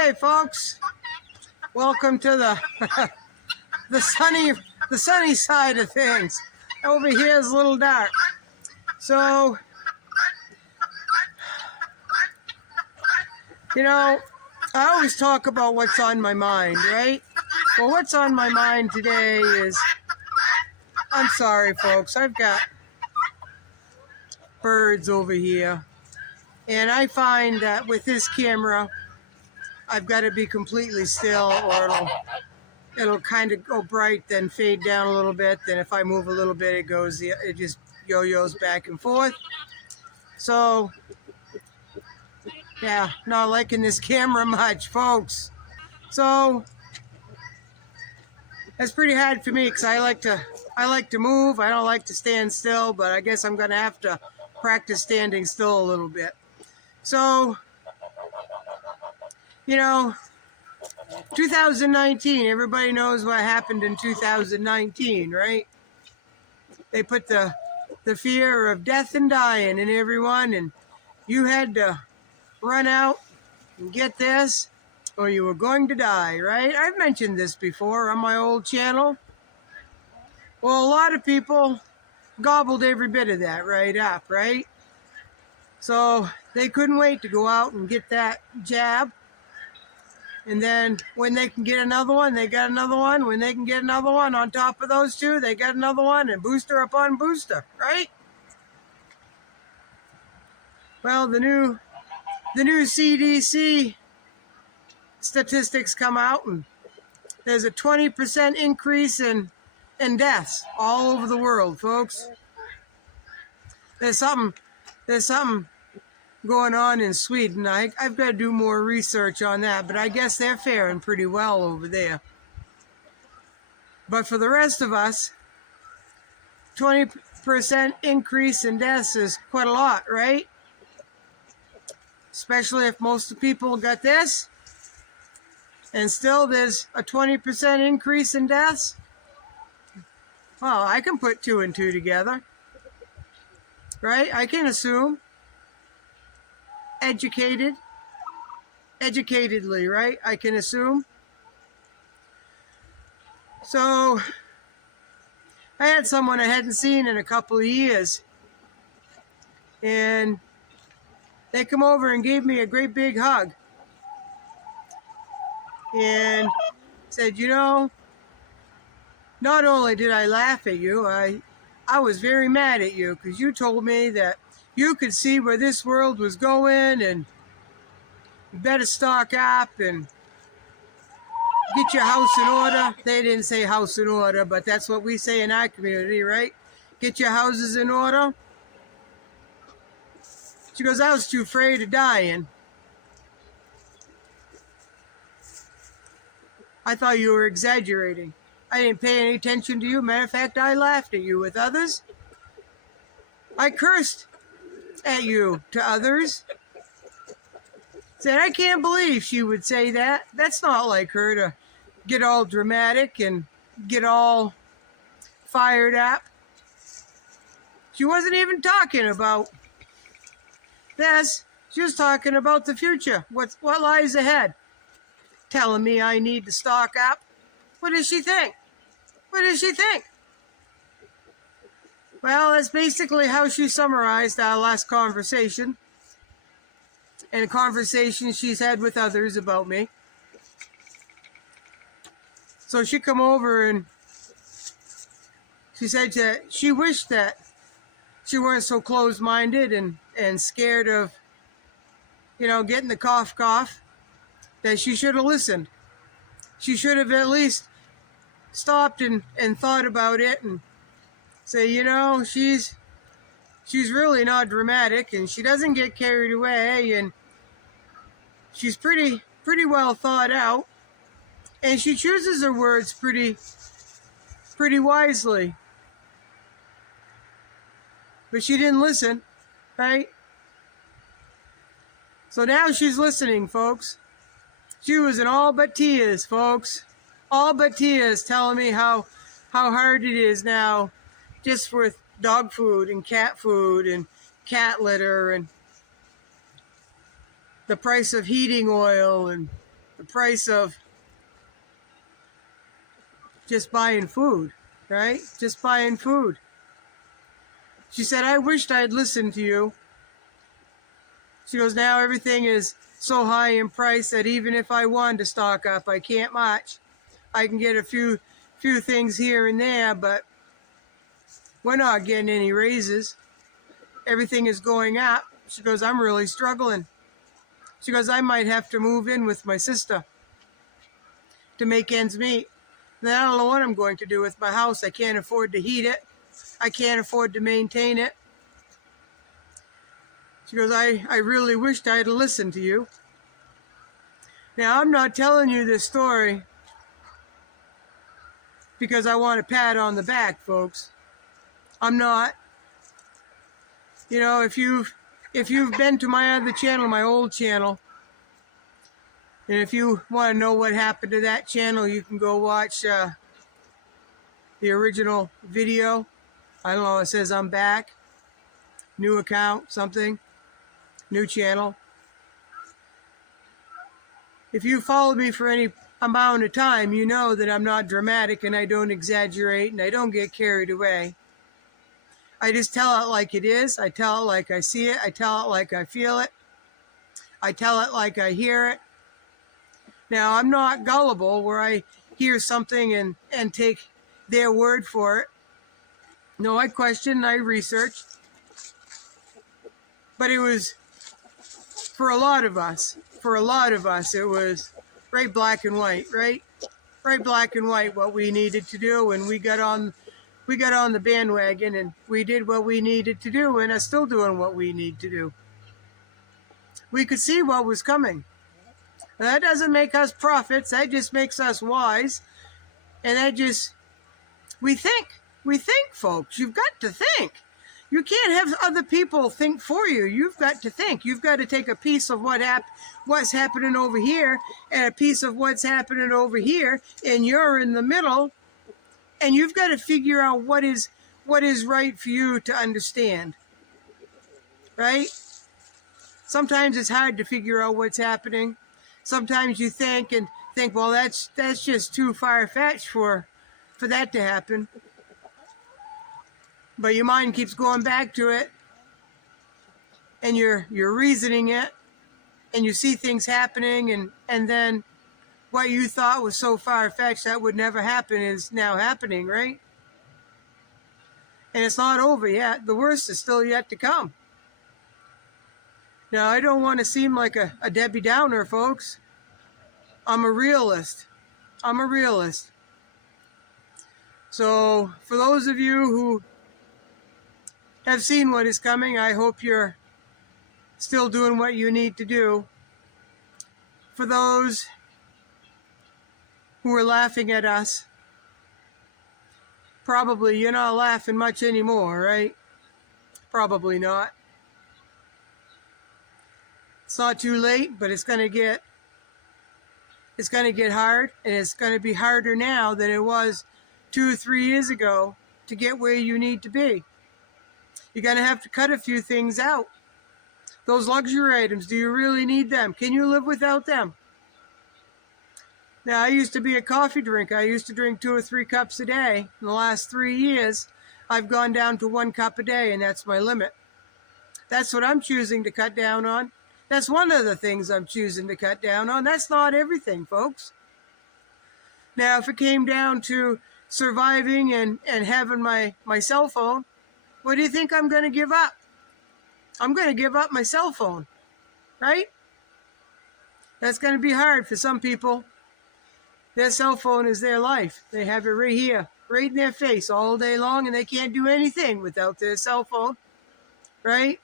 Hey folks, welcome to the the sunny side of things. Over here is a little dark. So, I always talk about what's on my mind, right? Well, what's on my mind today is, I'm sorry folks, I've got birds over here. And I find that with this camera, I've got to be completely still, or it'll kind of go bright, then fade down a little bit. Then if I move a little bit, it just yo-yos back and forth. So, yeah, not liking this camera much, folks. So, it's pretty hard for me because I like to move. I don't like to stand still, but I guess I'm going to have to practice standing still a little bit. So, 2019, everybody knows what happened in 2019, right? They put the fear of death and dying in everyone, and you had to run out and get this, or you were going to die, right? I've mentioned this before on my old channel. Well, a lot of people gobbled every bit of that right up, right? So they couldn't wait to go out and get that jab. And then when they can get another one, they got another one. When they can get another one on top of those two, they got another one, and booster upon booster, right? Well, the new CDC statistics come out, and there's a 20% increase in deaths all over the world, folks. There's something going on in Sweden. I've got to do more research on that, but I guess they're faring pretty well over there. But for the rest of us, 20% increase in deaths is quite a lot, right? Especially if most of the people got this, and still there's a 20% increase in deaths. Well, I can put 2 and 2 together, right? I can assume. Educatedly, right? I can assume. So, I had someone I hadn't seen in a couple of years, and they come over and gave me a great big hug, and said, not only did I laugh at you, I was very mad at you, because you told me that you could see where this world was going, and you better stock up and get your house in order. They didn't say house in order, but that's what we say in our community, right? Get your houses in order. She goes, I was too afraid of dying. I thought you were exaggerating. I didn't pay any attention to you. Matter of fact, I laughed at you with others. I cursed at you to others. Said, I can't believe she would say that. That's not like her to get all dramatic and get all fired up. She wasn't even talking about this. She was talking about the future. What lies ahead. Telling me I need to stock up. What does she think? What does she think? Well, that's basically how she summarized our last conversation, and a conversation she's had with others about me. So she come over and she said that she wished that she weren't so closed-minded and scared of, getting the cough, that she should have listened. She should have at least stopped and thought about it and say, she's really not dramatic, and she doesn't get carried away, and she's pretty well thought out, and she chooses her words pretty wisely. But she didn't listen, right? So now she's listening, folks. She was in all but tears, folks. All but tears, telling me how hard it is now, just with dog food and cat litter and the price of heating oil and the price of just buying food, right? Just buying food. She said, I wished I'd listened to you. She goes, now everything is so high in price that even if I wanted to stock up, I can't much. I can get a few things here and there, but we're not getting any raises. Everything is going up. She goes, I'm really struggling. She goes, I might have to move in with my sister to make ends meet. Then I don't know what I'm going to do with my house. I can't afford to heat it. I can't afford to maintain it. She goes, I really wished I had listened to you. Now, I'm not telling you this story because I want a pat on the back, folks. I'm not. You know, if you've been to my other channel, my old channel, and if you want to know what happened to that channel, you can go watch the original video. I don't know, it says I'm back. New account, something. New channel. If you followed me for any amount of time, you know that I'm not dramatic and I don't exaggerate and I don't get carried away. I just tell it like it is. I tell it like I see it. I tell it like I feel it. I tell it like I hear it. Now, I'm not gullible where I hear something and take their word for it. No, I question, I research. But it was, for a lot of us, it was right black and white, right? Right black and white what we needed to do, and we got on the bandwagon and we did what we needed to do and are still doing what we need to do. We could see what was coming. That doesn't make us prophets, that just makes us wise. And we think, folks. You've got to think. You can't have other people think for you. You've got to think. You've got to take a piece of what's happening over here and a piece of what's happening over here, and you're in the middle, and you've got to figure out what is right for you to understand. Right? Sometimes it's hard to figure out what's happening. Sometimes you think, well, that's just too far-fetched for that to happen. But your mind keeps going back to it, and you're reasoning it, and you see things happening, and then what you thought was so far-fetched that would never happen is now happening, right? And it's not over yet. The worst is still yet to come. Now, I don't want to seem like a Debbie Downer, folks. I'm a realist. So, for those of you who have seen what is coming, I hope you're still doing what you need to do. For those who are laughing at us, probably you're not laughing much anymore, right? Probably not. It's not too late, but it's going to get hard, and it's going to be harder now than it was 2 or 3 years ago to get where you need to be. You're going to have to cut a few things out. Those luxury items, do you really need them? Can you live without them? Now, I used to be a coffee drinker. I used to drink 2 or 3 cups a day. In the last 3 years, I've gone down to 1 cup a day, and that's my limit. That's what I'm choosing to cut down on. That's one of the things I'm choosing to cut down on. That's not everything, folks. Now, if it came down to surviving and having my cell phone, what do you think I'm going to give up? I'm going to give up my cell phone, right? That's going to be hard for some people. Their cell phone is their life. They have it right here, right in their face all day long, and they can't do anything without their cell phone, right?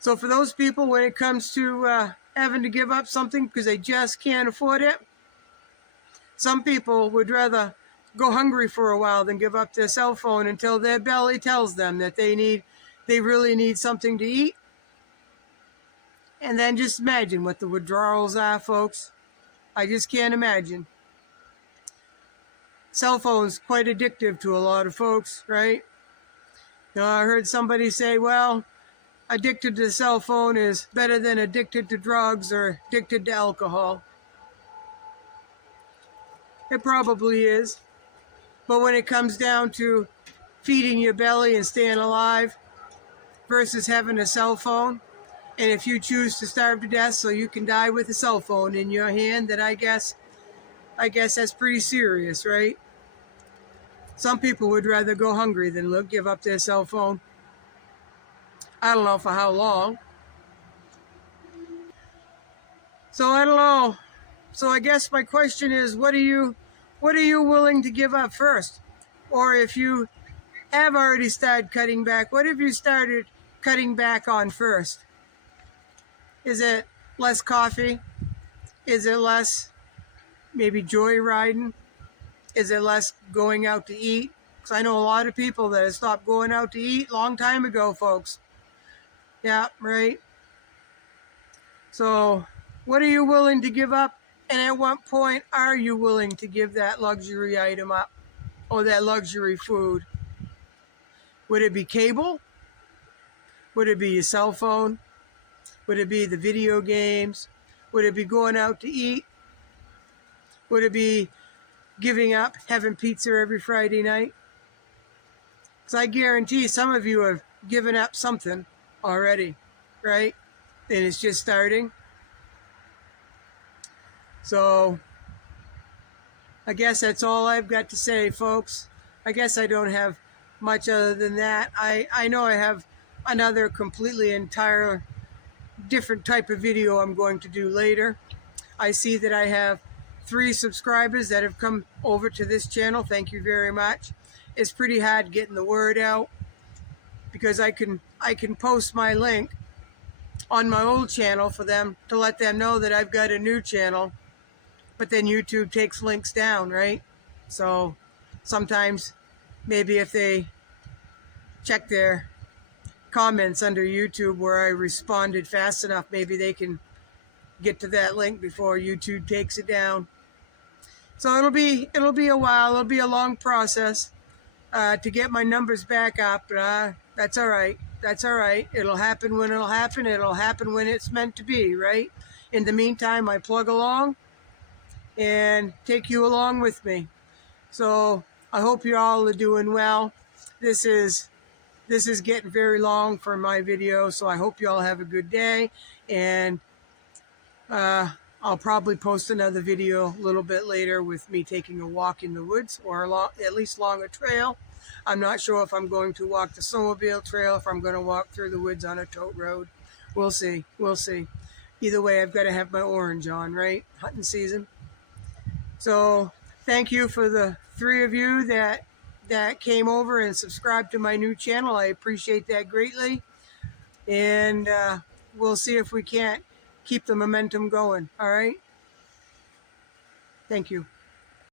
So for those people, when it comes to having to give up something because they just can't afford it, some people would rather go hungry for a while than give up their cell phone until their belly tells them that they really need something to eat. And then just imagine what the withdrawals are, folks. I just can't imagine. Cell phone's quite addictive to a lot of folks, right? You know, I heard somebody say, well, addicted to the cell phone is better than addicted to drugs or addicted to alcohol. It probably is. But when it comes down to feeding your belly and staying alive versus having a cell phone, and if you choose to starve to death so you can die with a cell phone in your hand, then I guess that's pretty serious, right? Some people would rather go hungry than give up their cell phone. I don't know for how long. So I don't know. So I guess my question is, what are you willing to give up first? Or if you have already started cutting back, what have you started cutting back on first? Is it less coffee? Is it less maybe joyriding? Is it less going out to eat? Because I know a lot of people that have stopped going out to eat a long time ago, folks. Yeah, right. So what are you willing to give up? And at what point are you willing to give that luxury item up or that luxury food? Would it be cable? Would it be your cell phone? Would it be the video games? Would it be going out to eat? Would it be giving up having pizza every Friday night? Because I guarantee some of you have given up something already, right? And it's just starting. So I guess that's all I've got to say, folks. I guess I don't have much other than that. I know I have another completely entire different type of video I'm going to do later. I see that I have 3 subscribers that have come over to this channel. Thank you very much. It's pretty hard getting the word out because I can post my link on my old channel for them to let them know that I've got a new channel, but then YouTube takes links down, right? So sometimes maybe if they check their comments under YouTube where I responded fast enough, maybe they can get to that link before YouTube takes it down. So it'll be a while. It'll be a long process to get my numbers back up. That's all right. That's all right. It'll happen when it'll happen. It'll happen when it's meant to be, right? In the meantime, I plug along and take you along with me. So I hope you all are doing well. This is getting very long for my video, so I hope you all have a good day. And I'll probably post another video a little bit later with me taking a walk in the woods or at least along a trail. I'm not sure if I'm going to walk the snowmobile trail, if I'm going to walk through the woods on a tote road. We'll see. We'll see. Either way, I've got to have my orange on, right? Hunting season. So thank you for the 3 of you that came over and subscribed to my new channel. I appreciate that greatly. And we'll see if we can't keep the momentum going. All right. Thank you.